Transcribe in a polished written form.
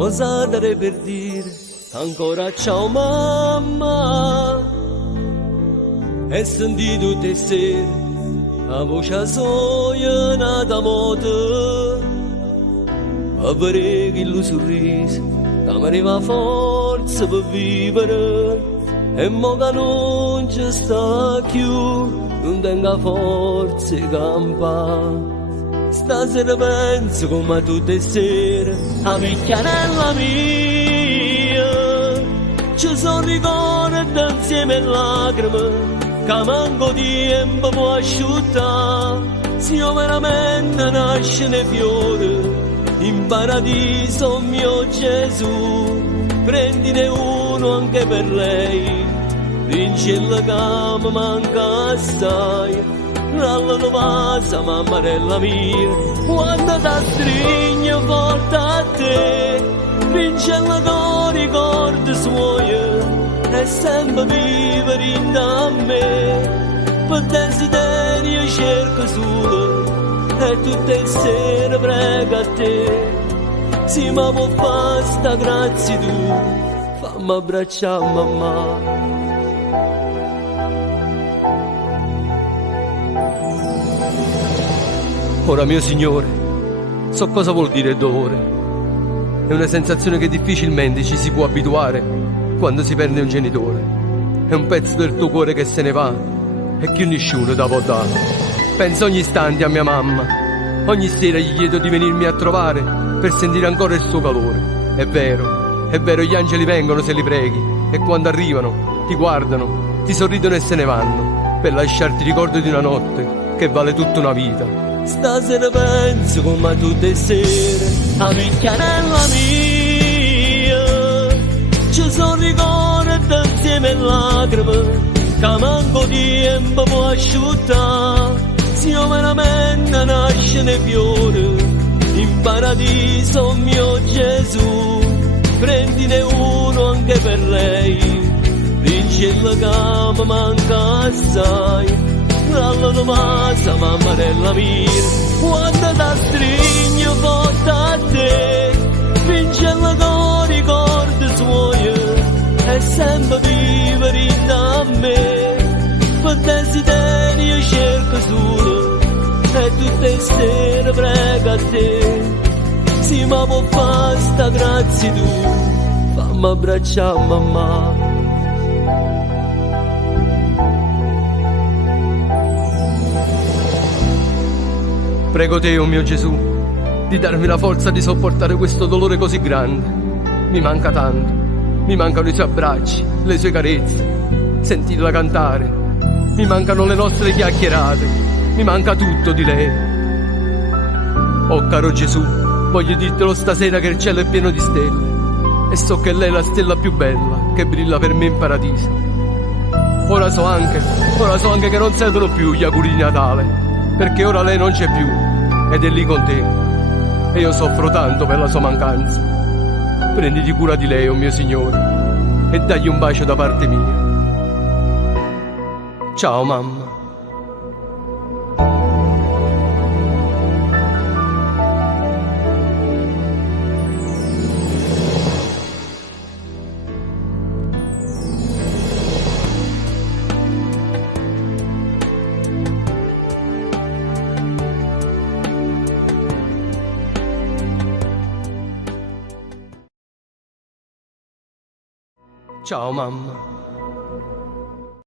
osadere per dire ancora ciao mamma. E sentito te sera la voce soia nata moto, a vedere che lo sorriso che mi arriva forza per vivere. E mo che non ci sta più, non tengo forza di campare. Stasera penso come tutte le sere a picchiarella mia. Ci sono ricordi insieme e lacrime che manco tempo può asciuttare. Se io veramente nasce nei fiori in paradiso, mio Gesù, prendine uno anche per lei, rincella che mi manca assai. Rallano passa mammarella mia, quando ti stringo forte a te, rincella che ricordi suoi, e sempre vivere in a me. Per desiderio cerco solo, e tutte le sere prego a te. Se mi può fare sta grazia tu, fammi abbracciare mamma. Ora mio Signore, so cosa vuol dire dolore. È una sensazione che difficilmente ci si può abituare quando si perde un genitore. È un pezzo del tuo cuore che se ne va e che nessuno da può dare. Penso ogni istante a mia mamma, ogni sera gli chiedo di venirmi a trovare per sentire ancora il suo calore. È vero, gli angeli vengono se li preghi e quando arrivano ti guardano, ti sorridono e se ne vanno per lasciarti ricordo di una notte che vale tutta una vita. Stasera penso come tutte le sere a picchiarella mia. Ci sono ricordi insieme e lacrime che manco tempo può asciuttare. Se io veramente nasce nei fiori in paradiso, mio Gesù, prendine uno anche per lei, rincella che mi manca assai. Rallano passa mammarella mia, quando ti stringo forte a te, rincella che ricordi suoi, e sempre vivere in a me. Per desiderio cerco solo, e tutte le sere prego a te. Se mi può fare sta grazia tu, fammi abbracciare mamma. Prego te, oh mio Gesù, di darmi la forza di sopportare questo dolore così grande. Mi manca tanto, mi mancano i suoi abbracci, le sue carezze, sentirla cantare. Mi mancano le nostre chiacchierate, mi manca tutto di lei. Oh caro Gesù, voglio dirtelo stasera che il cielo è pieno di stelle e so che lei è la stella più bella che brilla per me in paradiso. Ora so anche che non servono più gli auguri di Natale, perché ora lei non c'è più ed è lì con te e io soffro tanto per la sua mancanza. Prenditi cura di lei, oh mio Signore, e dagli un bacio da parte mia. Ciao mamma. Ciao mamma.